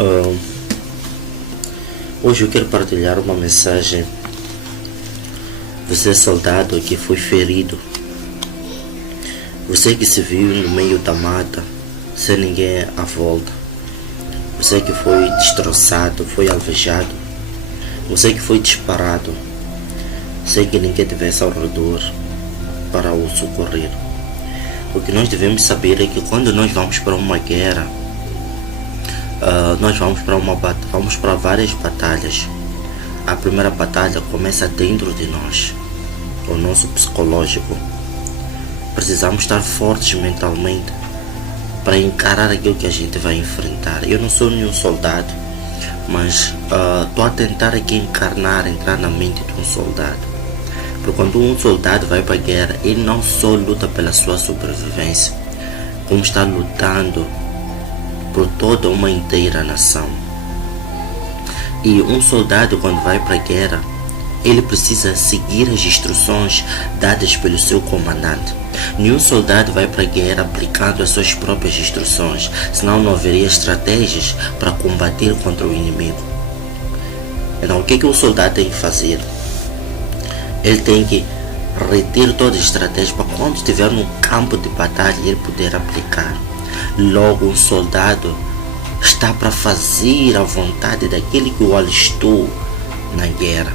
Ah, Hoje eu quero partilhar uma mensagem. Você é soldado que foi ferido. Você que se viu no meio da mata, sem ninguém à volta. Você que foi destroçado, foi alvejado. Você que foi disparado, sem que ninguém tivesse ao redor para o socorrer. O que nós devemos saber é que quando nós vamos para uma guerra, nós vamos para várias batalhas. A primeira batalha começa dentro de nós, o nosso psicológico. Precisamos estar fortes mentalmente para encarar aquilo que a gente vai enfrentar. Eu não sou nenhum soldado, mas estou a tentar aqui entrar na mente de um soldado. Porque quando um soldado vai para a guerra, ele não só luta pela sua sobrevivência, como está lutando por toda uma inteira nação. E um soldado, quando vai para a guerra, ele precisa seguir as instruções dadas pelo seu comandante. Nenhum soldado vai para a guerra aplicando as suas próprias instruções, senão não haveria estratégias para combater contra o inimigo. Então, o que o soldado tem que fazer? Ele tem que reter todas as estratégias para quando estiver num campo de batalha ele poder aplicar. Logo, um soldado está para fazer a vontade daquele que o alistou na guerra,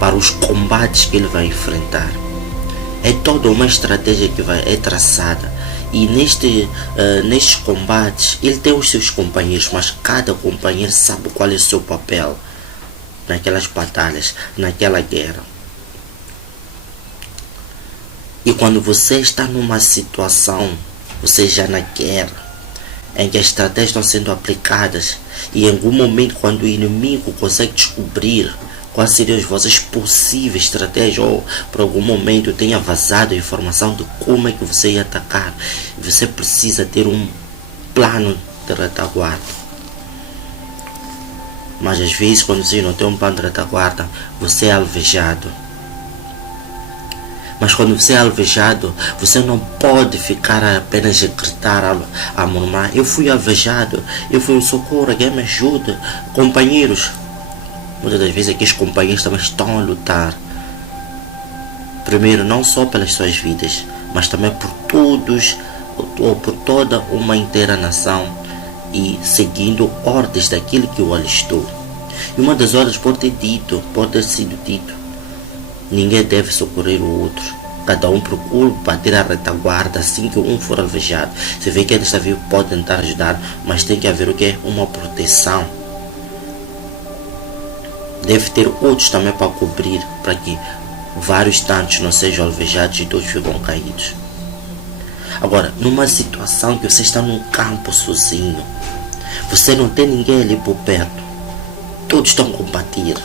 para os combates que ele vai enfrentar. É toda uma estratégia que é traçada. E nestes combates, ele tem os seus companheiros, mas cada companheiro sabe qual é o seu papel naquelas batalhas, naquela guerra. E quando você está numa situação, você já na guerra, em que as estratégias estão sendo aplicadas, e em algum momento, quando o inimigo consegue descobrir quais seriam as vossas possíveis estratégias, ou por algum momento tenha vazado a informação de como é que você ia atacar, você precisa ter um plano de retaguarda. Mas às vezes, quando você não tem um plano de retaguarda, você é alvejado. Mas quando você é alvejado, você não pode ficar apenas a gritar, a murmurar: eu fui alvejado, eu fui um socorro, alguém me ajuda. Companheiros, muitas das vezes aqui os companheiros também estão a lutar. Primeiro, não só pelas suas vidas, mas também por todos, ou por toda uma inteira nação, e seguindo ordens daquele que o alistou. E uma das ordens pode ter sido dito: ninguém deve socorrer o outro. Cada um procura bater a retaguarda assim que um for alvejado. Você vê que ele está vivo, pode tentar ajudar, mas tem que haver o que? Uma proteção. Deve ter outros também para cobrir, para que vários tantos não sejam alvejados e todos ficam caídos. Agora, numa situação que você está num campo sozinho, você não tem ninguém ali por perto, todos estão a combater,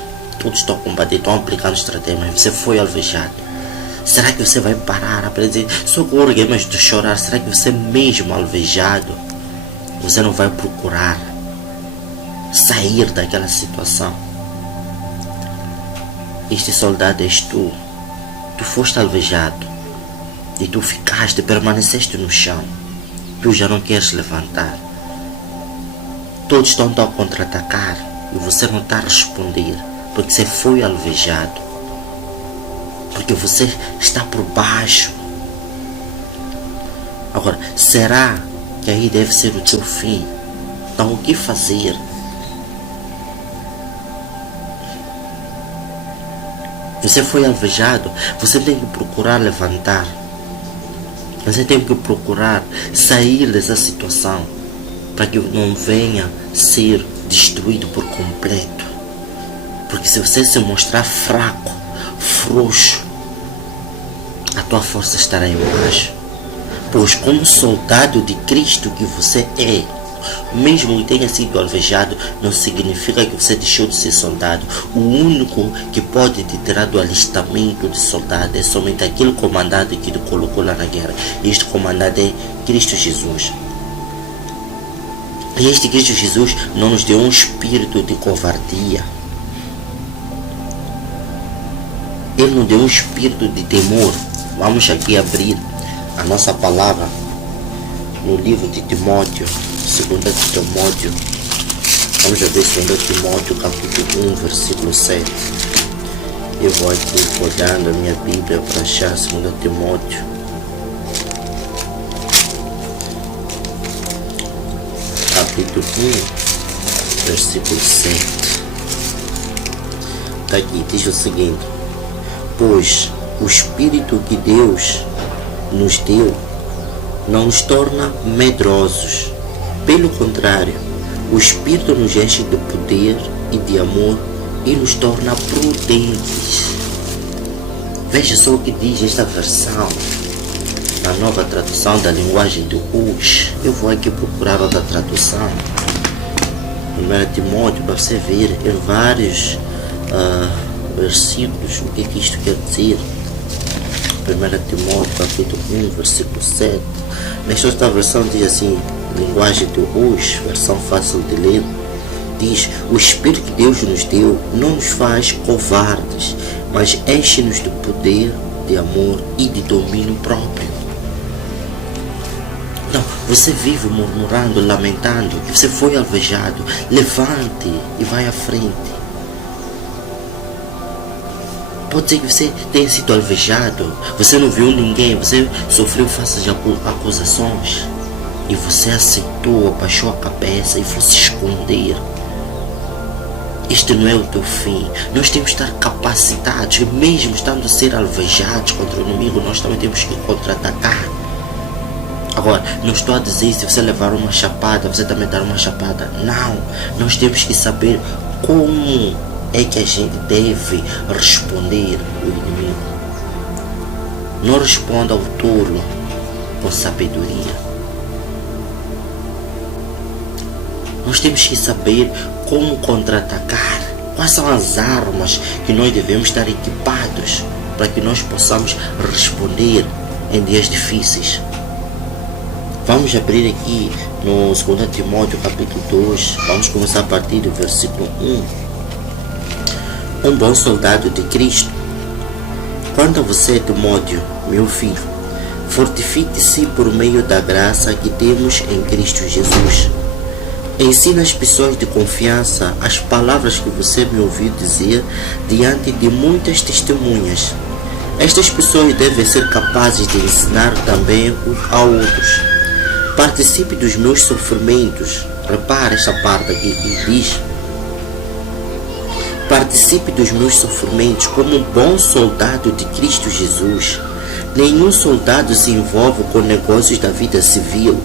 estão aplicando estratégia, mas você foi alvejado. Será que você vai parar para dizer socorro, mas de chorar? Será que você mesmo alvejado, você não vai procurar sair daquela situação? Este soldado és tu. Tu foste alvejado e tu permaneceste no chão. Tu já não queres levantar. Todos estão a contra-atacar e você não está a responder, porque você foi alvejado, porque você está por baixo. Agora, será que aí deve ser o teu fim? Então, o que fazer? Você foi alvejado, você tem que procurar levantar. Você tem que procurar sair dessa situação, para que não venha ser destruído por completo. Porque se você se mostrar fraco, frouxo, a tua força estará embaixo. Pois como soldado de Cristo que você é, mesmo que tenha sido alvejado, não significa que você deixou de ser soldado. O único que pode te tirar do alistamento de soldado é somente aquele comandante que te colocou lá na guerra. Este comandante é Cristo Jesus. E este Cristo Jesus não nos deu um espírito de covardia. Ele nos deu um espírito de temor. Vamos aqui abrir a nossa palavra no livro de Timóteo, Segunda Timóteo. Vamos ver 2 Timóteo capítulo 1, versículo 7. Eu vou aqui rodando a minha Bíblia para achar 2 Timóteo. Capítulo 1, versículo 7. Está aqui, diz o seguinte: pois o Espírito que Deus nos deu não nos torna medrosos. Pelo contrário, o Espírito nos enche de poder e de amor e nos torna prudentes. Veja só o que diz esta versão, na nova tradução da linguagem de hoje. Eu vou aqui procurar outra tradução. 1 Timóteo, para você ver em vários versículos o que isto quer dizer. 1 Timóteo capítulo 1, versículo 7. Nesta outra versão diz assim, linguagem de hoje, versão fácil de ler, diz: o Espírito que Deus nos deu não nos faz covardes, mas enche-nos de poder, de amor e de domínio próprio. Então, você vive murmurando, lamentando que você foi alvejado. Levante e vai à frente. Pode ser que você tenha sido alvejado, você não viu ninguém, você sofreu falsas acusações e você aceitou, abaixou a cabeça e foi se esconder. Este não é o teu fim. Nós temos que estar capacitados, mesmo estando a ser alvejados contra o inimigo, nós também temos que contra-atacar. Agora, não estou a dizer se você levar uma chapada, você também dar uma chapada. Não, nós temos que saber como é que a gente deve responder ao inimigo. Não responda ao tolo com sabedoria. Nós temos que saber como contra-atacar. Quais são as armas que nós devemos estar equipados para que nós possamos responder em dias difíceis. Vamos abrir aqui no 2 Timóteo capítulo 2. Vamos começar a partir do versículo 1. Um bom soldado de Cristo. Quanto a você, Timóteo, meu filho, fortifique-se por meio da graça que temos em Cristo Jesus. Ensina as pessoas de confiança as palavras que você me ouviu dizer diante de muitas testemunhas. Estas pessoas devem ser capazes de ensinar também a outros. Participe dos meus sofrimentos. Repara esta parte aqui que diz: participe dos meus sofrimentos como um bom soldado de Cristo Jesus. Nenhum soldado se envolve com negócios da vida civil,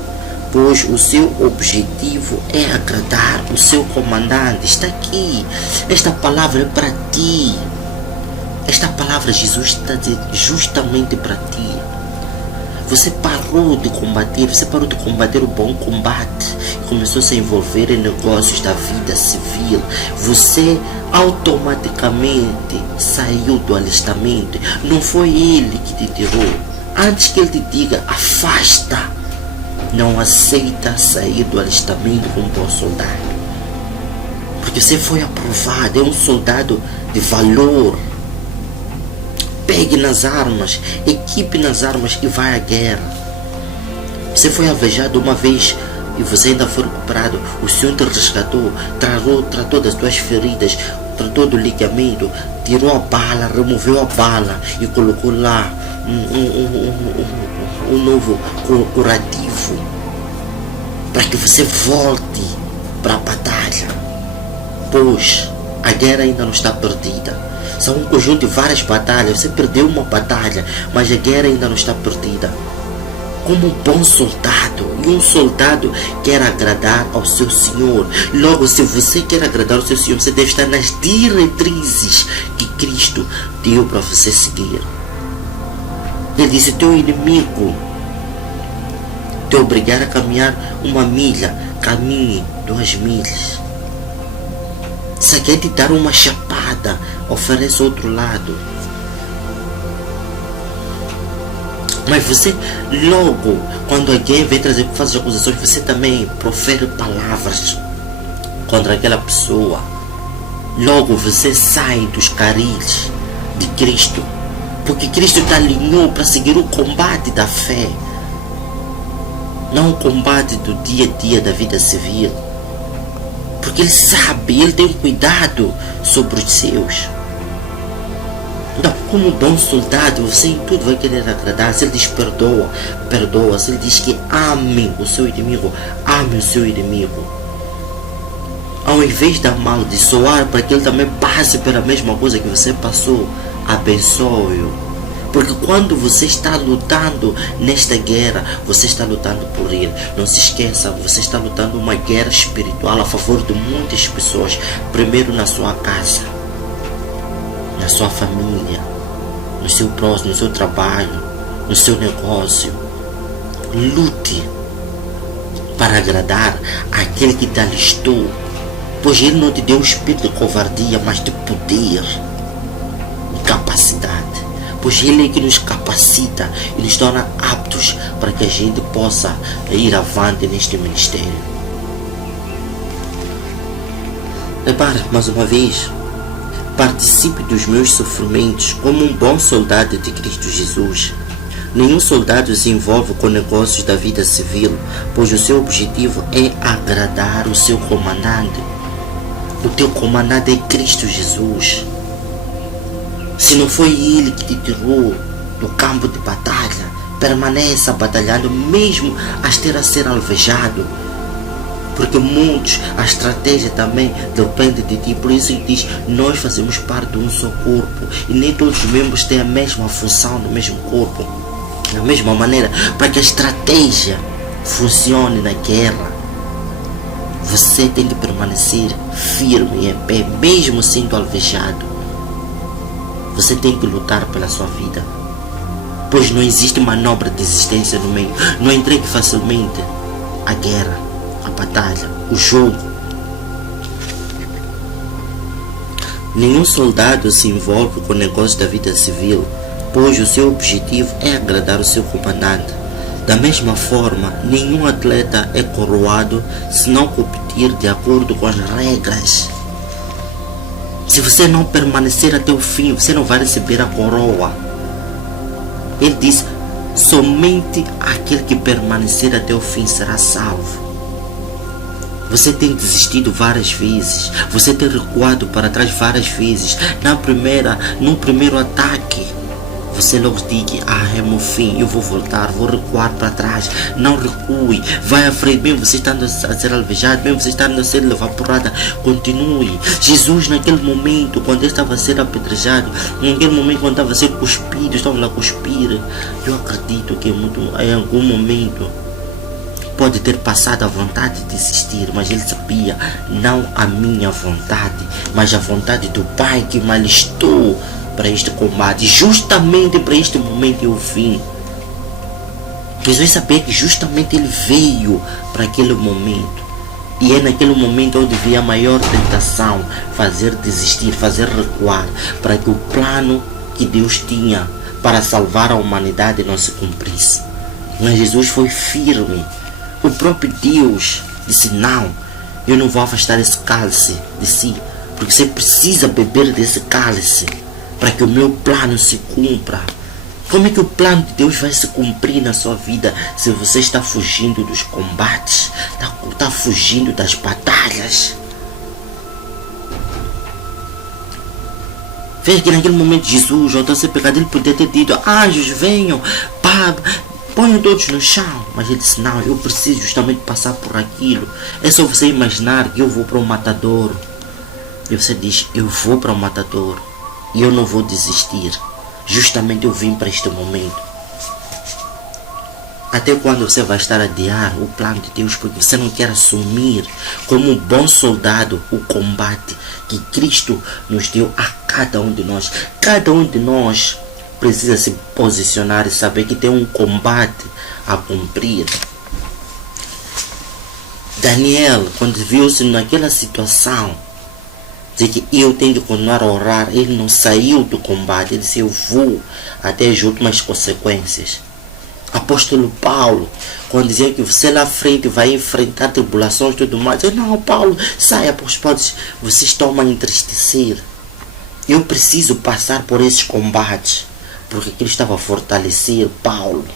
pois o seu objetivo é agradar o seu comandante. Está aqui. Esta palavra é para ti. Esta palavra Jesus está dizendo justamente para ti. Você parou de combater o bom combate e começou a se envolver em negócios da vida civil. Você automaticamente saiu do alistamento. Não foi ele que te tirou. Antes que ele te diga, afasta. Não aceita sair do alistamento como um bom soldado. Porque você foi aprovado, é um soldado de valor. Pegue nas armas, equipe nas armas e vai à guerra. Você foi alvejado uma vez e você ainda foi recuperado. O Senhor te resgatou, tratou das tuas feridas, tratou do ligamento, tirou a bala, removeu a bala e colocou lá um novo curativo para que você volte para a batalha. Pois a guerra ainda não está perdida. São um conjunto de várias batalhas. Você perdeu uma batalha, mas a guerra ainda não está perdida. Como um bom soldado, e um soldado quer agradar ao seu Senhor. Logo, se você quer agradar ao seu Senhor, você deve estar nas diretrizes que Cristo deu para você seguir. Ele disse: teu inimigo te obrigar a caminhar 1 milha, caminhe 2 milhas. Se quer te dar uma chapada, oferece outro lado. Mas você, logo, quando alguém vem trazer falsas acusações, você também profere palavras contra aquela pessoa. Logo você sai dos caris de Cristo, porque Cristo te alinhou para seguir o combate da fé. não o combate do dia a dia da vida civil. Porque ele sabe, ele tem cuidado sobre os seus. Então, como bom soldado, você em tudo vai querer agradar. Se ele diz perdoa, perdoa. Se ele diz que ame o seu inimigo, ame o seu inimigo. Ao invés de amaldiçoar para que ele também passe pela mesma coisa que você passou, abençoe-o. Porque quando você está lutando nesta guerra, você está lutando por ele. Não se esqueça, você está lutando uma guerra espiritual a favor de muitas pessoas. Primeiro na sua casa, na sua família, no seu próximo, no seu trabalho, no seu negócio. Lute para agradar aquele que te alistou. Pois ele não te deu o espírito de covardia, mas de poder e capacidade. Pois ele é que nos capacita e nos torna aptos para que a gente possa ir avante neste ministério. Repare, mais uma vez, participe dos meus sofrimentos como um bom soldado de Cristo Jesus. Nenhum soldado se envolve com negócios da vida civil, pois o seu objetivo é agradar o seu comandante. O teu comandante é Cristo Jesus. Se não foi ele que te tirou do campo de batalha, permaneça batalhando mesmo até a ser alvejado. Porque muitos, a estratégia também depende de ti. Por isso ele diz, nós fazemos parte de um só corpo. E nem todos os membros têm a mesma função no mesmo corpo. Da mesma maneira, para que a estratégia funcione na guerra, você tem que permanecer firme e em pé, mesmo sendo alvejado. Você tem que lutar pela sua vida, pois não existe manobra de existência no meio. Não entregue facilmente a guerra, a batalha, o jogo. Nenhum soldado se envolve com o negócio da vida civil, pois o seu objetivo é agradar o seu comandante. Da mesma forma, nenhum atleta é coroado se não competir de acordo com as regras. Se você não permanecer até o fim, você não vai receber a coroa. Ele diz, somente aquele que permanecer até o fim será salvo. Você tem desistido várias vezes. Você tem recuado para trás várias vezes. No primeiro ataque, você logo diga, é meu fim, eu vou voltar, vou recuar para trás. Não recue, vai à frente, mesmo você estando a ser alvejado, mesmo você estando a ser levado porrada, continue. Jesus naquele momento, quando ele estava a ser apedrejado, naquele momento quando estava a ser cuspido, estava lá a cuspir, eu acredito que em algum momento pode ter passado a vontade de desistir, mas ele sabia, não a minha vontade, mas a vontade do Pai que me alistou para este combate, justamente para este momento eu vim. Jesus sabia que justamente ele veio para aquele momento, e é naquele momento onde veio a maior tentação, fazer desistir, fazer recuar, para que o plano que Deus tinha para salvar a humanidade não se cumprisse. Mas Jesus foi firme. O próprio Deus disse, não, eu não vou afastar esse cálice de si, porque você precisa beber desse cálice para que o meu plano se cumpra. Como é que o plano de Deus vai se cumprir na sua vida se você está fugindo dos combates, está fugindo das batalhas? Veja que naquele momento Jesus, ao ser pecado, ele poderia ter dito, anjos venham, ponham todos no chão. Mas ele disse, não, eu preciso justamente passar por aquilo. É só você imaginar que eu vou para o matadouro. E você diz, eu vou para o matadouro e eu não vou desistir. Justamente eu vim para este momento. Até quando você vai estar a adiar o plano de Deus, porque você não quer assumir como um bom soldado o combate que Cristo nos deu a cada um de nós. Cada um de nós precisa se posicionar e saber que tem um combate a cumprir. Daniel, quando viu-se naquela situação de que eu tenho de continuar a orar, ele não saiu do combate. Ele disse, eu vou até as últimas consequências. Apóstolo Paulo, quando dizia que você lá à frente vai enfrentar tribulações e tudo mais, eu, não, Paulo, saia, apóstolo, vocês estão a entristecer. Eu preciso passar por esses combates, porque aquilo estava a fortalecer Paulo.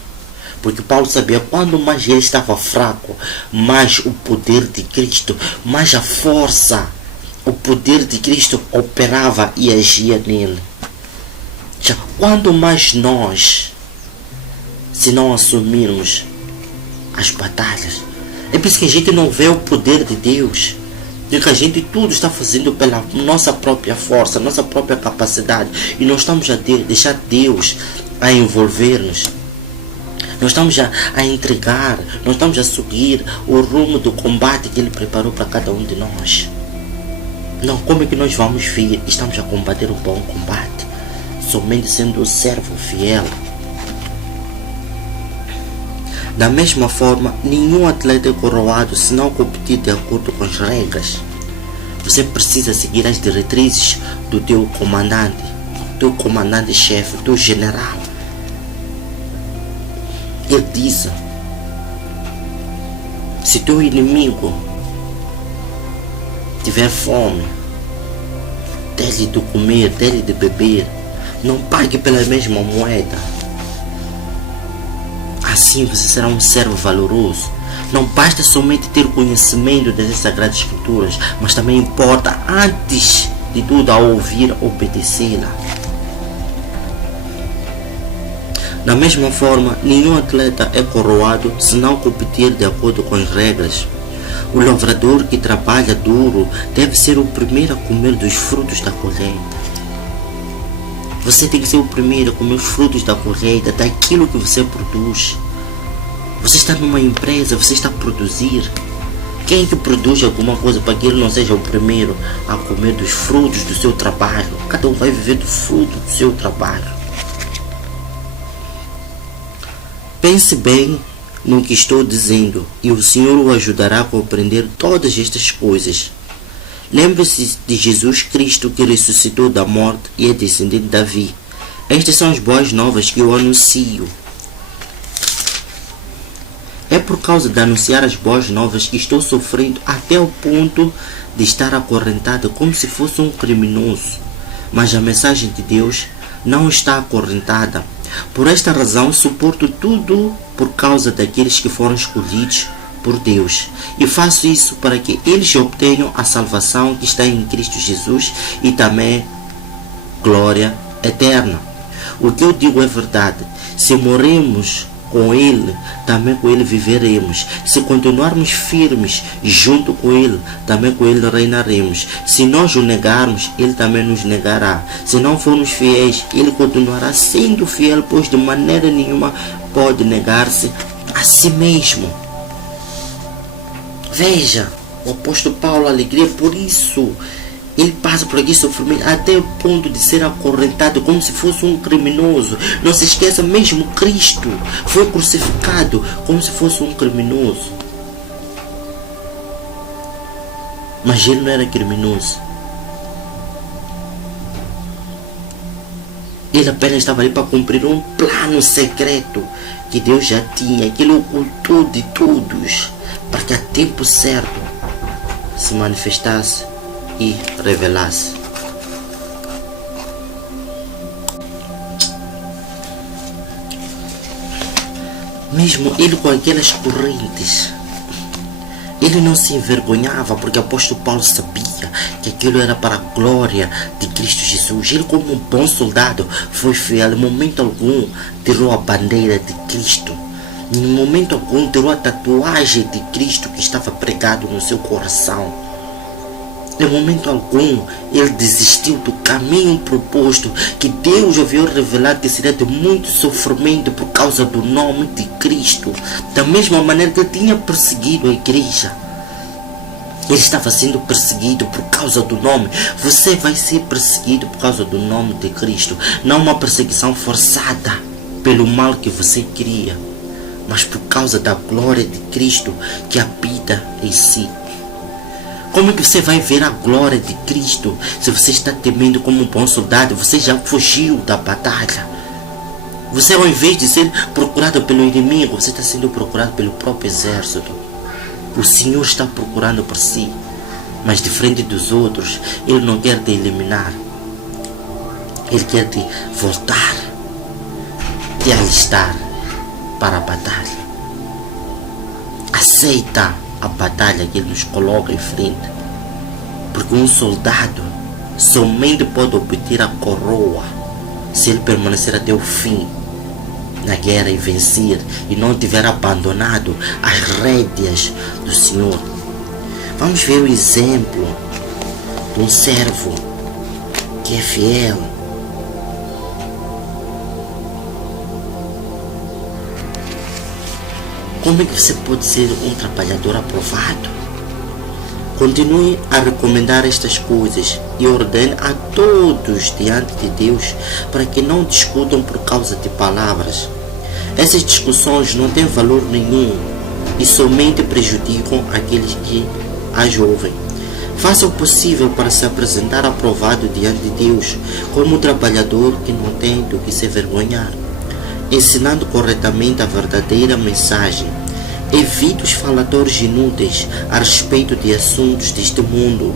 Porque Paulo sabia, quando mais ele estava fraco, mais o poder de Cristo, mais a força, o poder de Cristo operava e agia nele. Já quando mais nós, se não assumirmos as batalhas, é por isso que a gente não vê o poder de Deus. Porque a gente tudo está fazendo pela nossa própria força, nossa própria capacidade. E nós estamos a deixar Deus a envolver-nos. Nós estamos a entregar, nós estamos a seguir o rumo do combate que Ele preparou para cada um de nós. Não, como é que nós vamos vir? Estamos a combater um bom combate, somente sendo o servo fiel. Da mesma forma, nenhum atleta é coroado se não competir de acordo com as regras. Você precisa seguir as diretrizes do teu comandante-chefe, teu general. Ele diz: se teu inimigo tiver fome, dê-lhe de comer, dê-lhe de beber, não pague pela mesma moeda. Assim você será um servo valoroso. Não basta somente ter conhecimento das Sagradas Escrituras, mas também importa, antes de tudo, ao ouvir, obedecê-la. Da mesma forma, nenhum atleta é coroado se não competir de acordo com as regras. O lavrador que trabalha duro deve ser o primeiro a comer dos frutos da colheita. Você tem que ser o primeiro a comer os frutos da colheita, daquilo que você produz. Você está numa empresa, você está a produzir. Quem é que produz alguma coisa para que ele não seja o primeiro a comer dos frutos do seu trabalho? Cada um vai viver do fruto do seu trabalho. Pense bem no que estou dizendo e o Senhor o ajudará a compreender todas estas coisas. Lembre-se de Jesus Cristo, que ressuscitou da morte e é descendente de Davi. Estas são as boas novas que eu anuncio. É por causa de anunciar as boas novas que estou sofrendo até o ponto de estar acorrentado como se fosse um criminoso. Mas a mensagem de Deus não está acorrentada. Por esta razão, suporto tudo por causa daqueles que foram escolhidos por Deus. E faço isso para que eles obtenham a salvação que está em Cristo Jesus e também glória eterna. O que eu digo é verdade. Se morremos com Ele, também com Ele viveremos. Se continuarmos firmes junto com Ele, também com Ele reinaremos. Se nós o negarmos, Ele também nos negará. Se não formos fiéis, Ele continuará sendo fiel, pois de maneira nenhuma pode negar-se a si mesmo. Veja, o apóstolo Paulo, alegria por isso. Ele passa por aqui sofrimento até o ponto de ser acorrentado como se fosse um criminoso. Não se esqueça, mesmo Cristo foi crucificado como se fosse um criminoso. Mas ele não era criminoso. Ele apenas estava ali para cumprir um plano secreto que Deus já tinha, que Ele ocultou de todos, para que a tempo certo se manifestasse e revelasse. Mesmo ele com aquelas correntes, ele não se envergonhava, porque o apóstolo Paulo sabia que aquilo era para a glória de Cristo Jesus. Ele, como um bom soldado, foi fiel. Em momento algum tirou a bandeira de Cristo. Em momento algum tirou a tatuagem de Cristo que estava pregado no seu coração. Em momento algum ele desistiu do caminho proposto, que Deus havia revelado que seria de muito sofrimento por causa do nome de Cristo. Da mesma maneira que ele tinha perseguido a igreja, ele estava sendo perseguido por causa do nome. Você vai ser perseguido por causa do nome de Cristo. Não uma perseguição forçada pelo mal que você queria, mas por causa da glória de Cristo que habita em si. Como é que você vai ver a glória de Cristo se você está temendo como um bom soldado? Você já fugiu da batalha. Você, ao invés de ser procurado pelo inimigo, você está sendo procurado pelo próprio exército. O Senhor está procurando por si, mas de frente dos outros, Ele não quer te eliminar. Ele quer te voltar, te alistar para a batalha. Aceita a batalha que Ele nos coloca em frente. Porque um soldado somente pode obter a coroa se ele permanecer até o fim na guerra e vencer e não tiver abandonado as rédeas do Senhor. Vamos ver o exemplo de um servo que é fiel. Como é que você pode ser um trabalhador aprovado? Continue a recomendar estas coisas e ordene a todos diante de Deus para que não discutam por causa de palavras. Essas discussões não têm valor nenhum e somente prejudicam aqueles que as ouvem. Faça o possível para se apresentar aprovado diante de Deus como um trabalhador que não tem do que se envergonhar, ensinando corretamente a verdadeira mensagem. Evite os falatórios inúteis a respeito de assuntos deste mundo,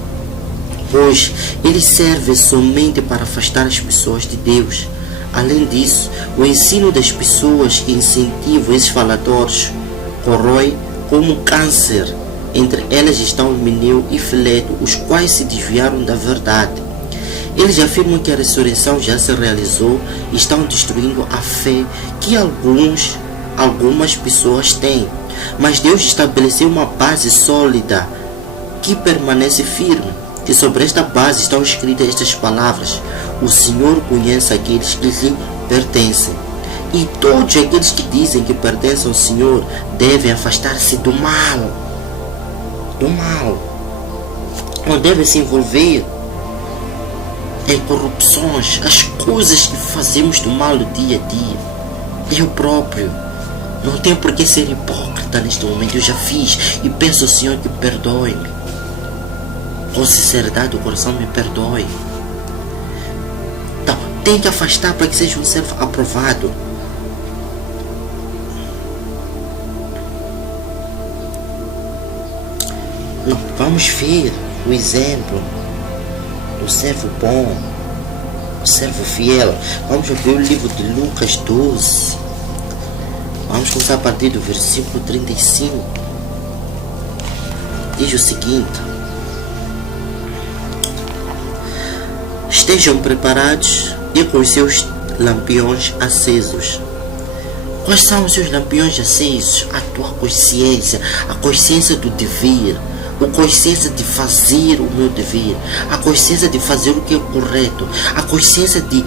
pois eles servem somente para afastar as pessoas de Deus. Além disso, o ensino das pessoas que incentivam esses falatórios corrói como um câncer. Entre elas estão Himeneu e Fileto, os quais se desviaram da verdade. Eles afirmam que a ressurreição já se realizou e estão destruindo a fé que algumas pessoas têm. Mas Deus estabeleceu uma base sólida que permanece firme. E sobre esta base estão escritas estas palavras: o Senhor conhece aqueles que lhe pertencem. E todos aqueles que dizem que pertencem ao Senhor devem afastar-se do mal. Não devem se envolver em corrupções, as coisas que fazemos do mal no dia a dia. Eu próprio não tenho por que ser hipócrita neste momento. Eu já fiz e peço ao Senhor que perdoe-me. Com sinceridade, o coração me perdoe. Então, tem que afastar para que seja um servo aprovado. Não, vamos ver o exemplo do servo bom, o servo fiel. Vamos ver o livro de Lucas 12. Vamos começar a partir do versículo 35. Diz o seguinte: estejam preparados e com os seus lampiões acesos. Quais são os seus lampiões acesos? A tua consciência, a consciência do dever, a consciência de fazer o meu dever, a consciência de fazer o que é correto, a consciência de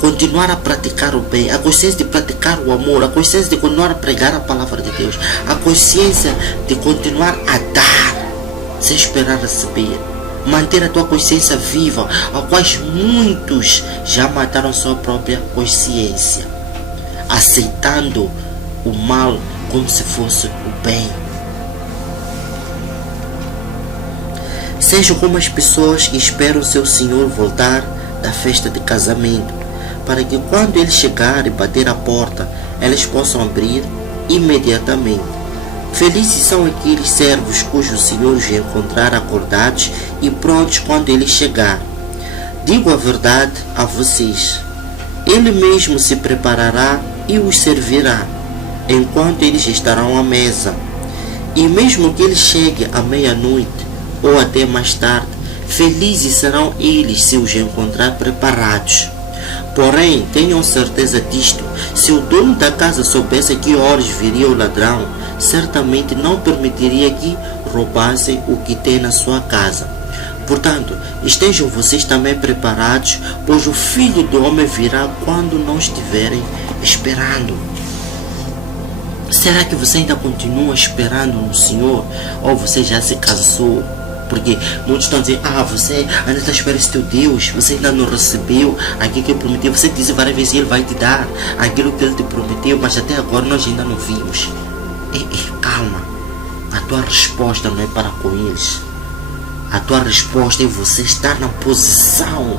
continuar a praticar o bem, a consciência de praticar o amor, a consciência de continuar a pregar a palavra de Deus, a consciência de continuar a dar sem esperar receber. Manter a tua consciência viva, a quais muitos já mataram sua própria consciência, aceitando o mal como se fosse o bem. Sejam como as pessoas que esperam seu Senhor voltar da festa de casamento, para que quando ele chegar e bater a porta, elas possam abrir imediatamente. Felizes são aqueles servos cujo Senhor os encontrar acordados e prontos quando ele chegar. Digo a verdade a vocês: ele mesmo se preparará e os servirá, enquanto eles estarão à mesa. E mesmo que ele chegue à meia-noite ou até mais tarde, felizes serão eles se os encontrar preparados. Porém, tenham certeza disto: se o dono da casa soubesse a que horas viria o ladrão, certamente não permitiria que roubassem o que tem na sua casa. Portanto, estejam vocês também preparados, pois o Filho do Homem virá quando não estiverem esperando. Será que você ainda continua esperando no Senhor? Ou você já se cansou? Porque muitos estão dizendo: você ainda está esperando esse teu Deus, você ainda não recebeu aquilo que ele prometeu. Você diz várias vezes que ele vai te dar aquilo que ele te prometeu, mas até agora nós ainda não vimos. Calma, a tua resposta não é para com eles. A tua resposta é você estar na posição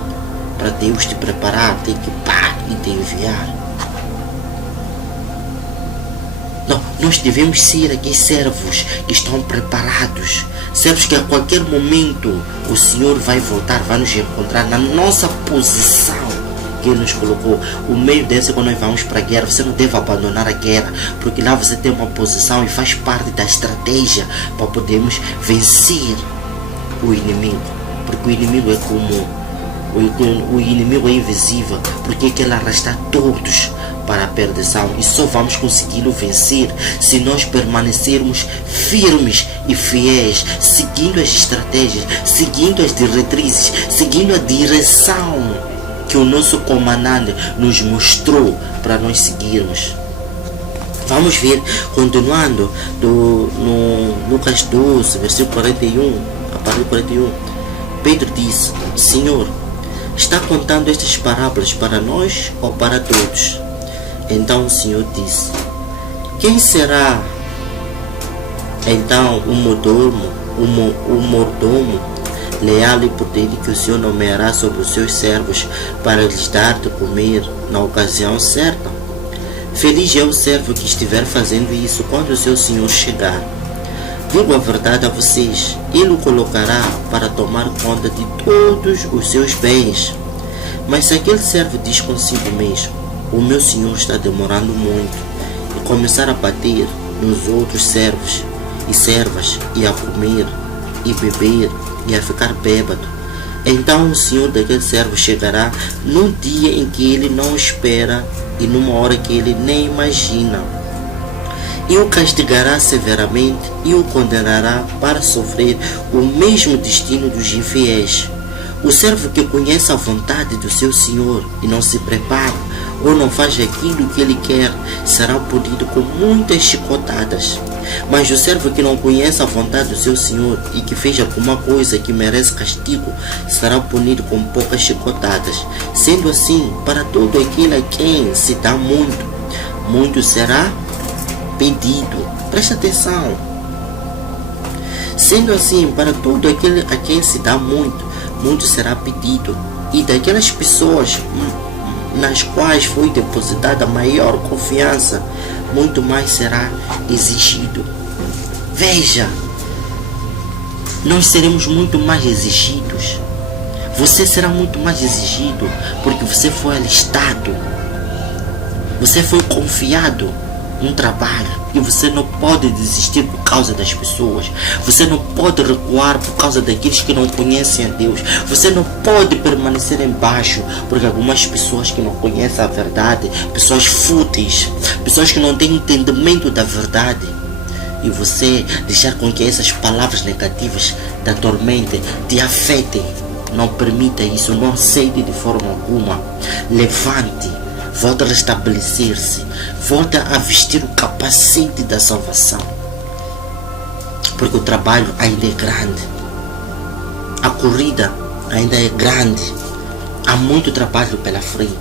para Deus te preparar, te equipar e te enviar. Não, nós devemos ser aqui servos que estão preparados, servos que a qualquer momento o Senhor vai voltar, vai nos encontrar na nossa posição que Ele nos colocou. O meio desse, quando nós vamos para a guerra, você não deve abandonar a guerra, porque lá você tem uma posição e faz parte da estratégia para podermos vencer o inimigo. Porque o inimigo é comum, o inimigo é invisível, porque ele quer arrastar todos para a perdição, e só vamos conseguir vencer se nós permanecermos firmes e fiéis, seguindo as estratégias, seguindo as diretrizes, seguindo a direção que o nosso comandante nos mostrou para nós seguirmos. Vamos ver, continuando no Lucas 12, versículo 41, a partir do 41, Pedro disse: Senhor, está contando estas parábolas para nós ou para todos? Então o Senhor disse: quem será então o mordomo leal e prudente que o Senhor nomeará sobre os seus servos para lhes dar de comer na ocasião certa? Feliz é o servo que estiver fazendo isso quando o seu Senhor chegar. Digo a verdade a vocês, ele o colocará para tomar conta de todos os seus bens. Mas se aquele servo diz consigo mesmo: o meu Senhor está demorando muito, e começar a bater nos outros servos e servas, e a comer e beber e a ficar bêbado, então o Senhor daquele servo chegará num dia em que ele não espera e numa hora que ele nem imagina, e o castigará severamente e o condenará para sofrer o mesmo destino dos infiéis. O servo que conhece a vontade do seu Senhor e não se prepara ou não faz aquilo que ele quer será punido com muitas chicotadas. Mas o servo que não conhece a vontade do seu Senhor e que fez alguma coisa que merece castigo será punido com poucas chicotadas. Sendo assim, para todo aquele a quem se dá muito, muito será pedido. Preste atenção. Sendo assim, para todo aquele a quem se dá muito, muito será pedido. E daquelas pessoas nas quais foi depositada maior confiança, muito mais será exigido. Veja, nós seremos muito mais exigidos. Você será muito mais exigido, porque você foi alistado, você foi confiado um trabalho, e você não pode desistir por causa das pessoas. Você não pode recuar por causa daqueles que não conhecem a Deus. Você não pode permanecer embaixo, porque algumas pessoas que não conhecem a verdade, pessoas fúteis, pessoas que não têm entendimento da verdade, e você deixar com que essas palavras negativas da tormenta te afetem. Não permita isso, não aceite de forma alguma. Levante, volta a restabelecer-se, volta a vestir o capacete da salvação, porque o trabalho ainda é grande, a corrida ainda é grande, há muito trabalho pela frente,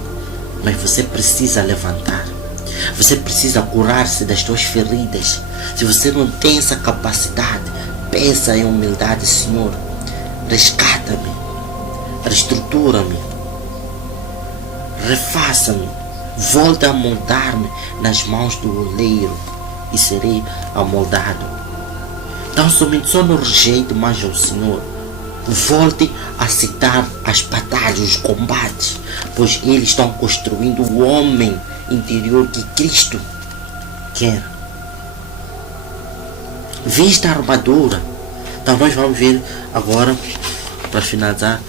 mas você precisa levantar, você precisa curar-se das suas feridas. Se você não tem essa capacidade, peça em humildade: Senhor, rescata-me, reestrutura-me, refaça-me, volta a moldar-me nas mãos do oleiro e serei amoldado. Então somente só não rejeite mais ao Senhor. Volte a citar as batalhas, os combates, pois eles estão construindo o homem interior que Cristo quer. Vista a armadura. Então nós vamos ver agora, para finalizar,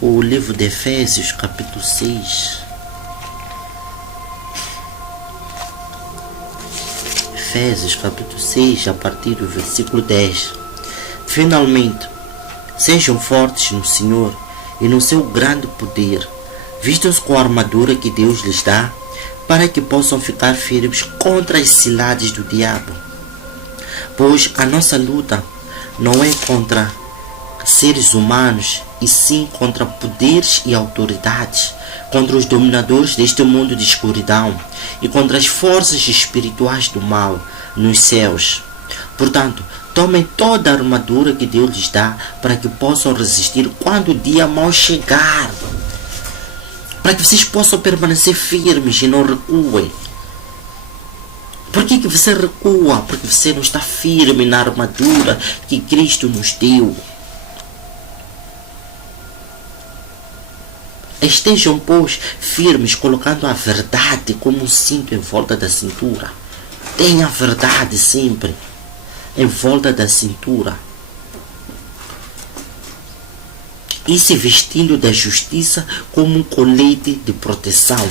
o livro de Efésios, capítulo 6. Efésios, capítulo 6, a partir do versículo 10. Finalmente, sejam fortes no Senhor e no seu grande poder. Vistam-se com a armadura que Deus lhes dá, para que possam ficar firmes contra as ciladas do diabo. Pois a nossa luta não é contra seres humanos, e sim contra poderes e autoridades, contra os dominadores deste mundo de escuridão e contra as forças espirituais do mal nos céus. Portanto, tomem toda a armadura que Deus lhes dá, para que possam resistir quando o dia mau chegar, para que vocês possam permanecer firmes e não recuem. Por que você recua? Porque você não está firme na armadura que Cristo nos deu. Estejam, pois, firmes, colocando a verdade como um cinto em volta da cintura. Tenha a verdade sempre em volta da cintura. E se vestindo da justiça como um colete de proteção.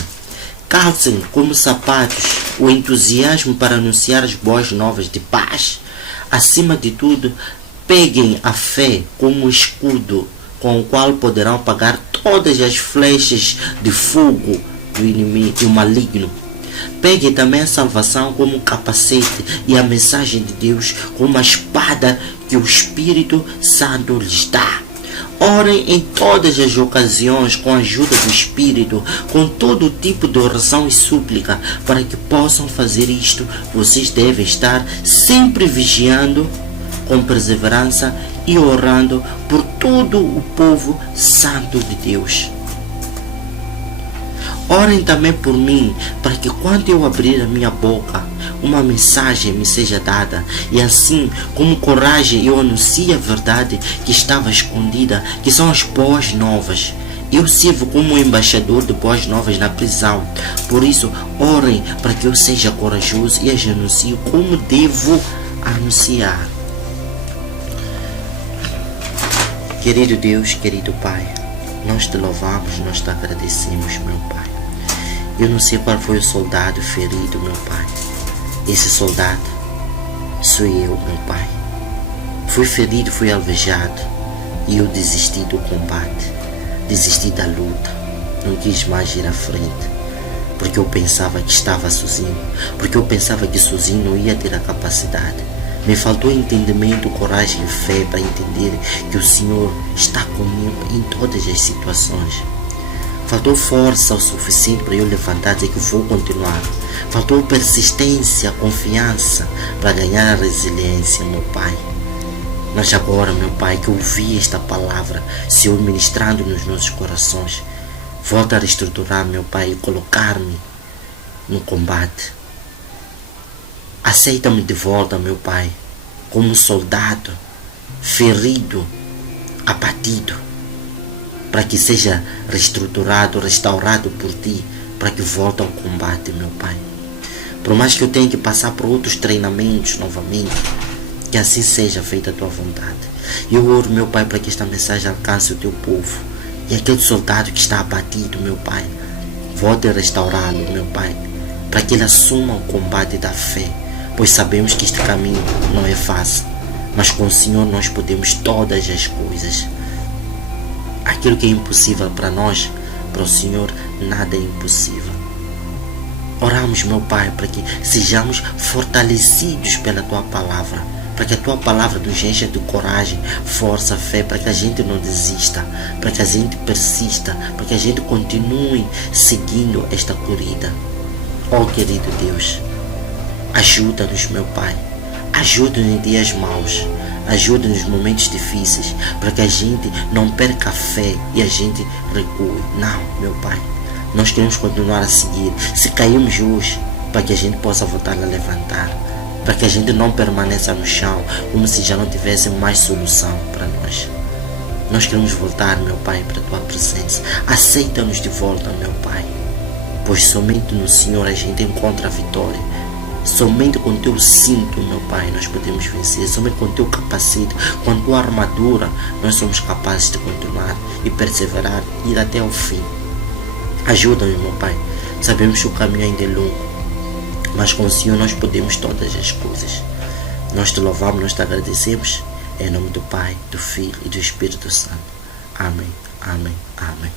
Calcem como sapatos o entusiasmo para anunciar as boas novas de paz. Acima de tudo, peguem a fé como um escudo com o qual poderão apagar todas as flechas de fogo do inimigo e o maligno. Peguem também a salvação como um capacete e a mensagem de Deus como uma espada que o Espírito Santo lhes dá. Orem em todas as ocasiões com a ajuda do Espírito, com todo tipo de oração e súplica. Para que possam fazer isto, vocês devem estar sempre vigiando com perseverança e orando por todo o povo santo de Deus. Orem também por mim, para que quando eu abrir a minha boca, uma mensagem me seja dada, e assim, como coragem, eu anuncie a verdade que estava escondida, que são as boas novas. Eu sirvo como um embaixador de boas novas na prisão. Por isso, orem para que eu seja corajoso e as anuncie como devo anunciar. Querido Deus, querido Pai, nós te louvamos, nós te agradecemos, meu Pai. Eu não sei qual foi o soldado ferido, meu Pai. Esse soldado sou eu, meu Pai. Fui ferido, fui alvejado e eu desisti do combate, desisti da luta, não quis mais ir à frente, porque eu pensava que estava sozinho, porque eu pensava que sozinho não ia ter a capacidade. Me faltou entendimento, coragem e fé para entender que o Senhor está comigo em todas as situações. Faltou força o suficiente para eu levantar e dizer que vou continuar. Faltou persistência, confiança para ganhar a resiliência, meu Pai. Mas agora, meu Pai, que eu ouvi esta palavra, Senhor, ministrando nos nossos corações, volta a reestruturar, meu Pai, e colocar-me no combate. Aceita-me de volta, meu Pai, como um soldado, ferido, abatido, para que seja reestruturado, restaurado por Ti, para que volte ao combate, meu Pai. Por mais que eu tenha que passar por outros treinamentos novamente, que assim seja feita a Tua vontade. Eu oro, meu Pai, para que esta mensagem alcance o Teu povo. E aquele soldado que está abatido, meu Pai, volte a restaurá-lo, meu Pai, para que ele assuma o combate da fé, pois sabemos que este caminho não é fácil, mas com o Senhor nós podemos todas as coisas. Aquilo que é impossível para nós, para o Senhor, nada é impossível. Oramos, meu Pai, para que sejamos fortalecidos pela Tua palavra, para que a Tua palavra nos encha de coragem, força, fé, para que a gente não desista, para que a gente persista, para que a gente continue seguindo esta corrida. Oh, querido Deus, ajuda-nos, meu Pai, ajuda-nos em dias maus, ajuda-nos nos momentos difíceis, para que a gente não perca a fé e a gente recue. Não, meu Pai, nós queremos continuar a seguir. Se caímos hoje, para que a gente possa voltar a levantar, para que a gente não permaneça no chão, como se já não tivesse mais solução para nós. Nós queremos voltar, meu Pai, para a Tua presença. Aceita-nos de volta, meu Pai, pois somente no Senhor a gente encontra a vitória. Somente com Teu cinto, meu Pai, nós podemos vencer. Somente com Teu capacete, com Tua armadura, nós somos capazes de continuar e perseverar, ir até o fim. Ajuda-me, meu Pai. Sabemos que o caminho ainda é longo, mas com o Senhor nós podemos todas as coisas. Nós Te louvamos, nós Te agradecemos. Em nome do Pai, do Filho e do Espírito Santo. Amém, amém, amém.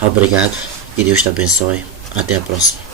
Obrigado. Que Deus te abençoe. Até a próxima.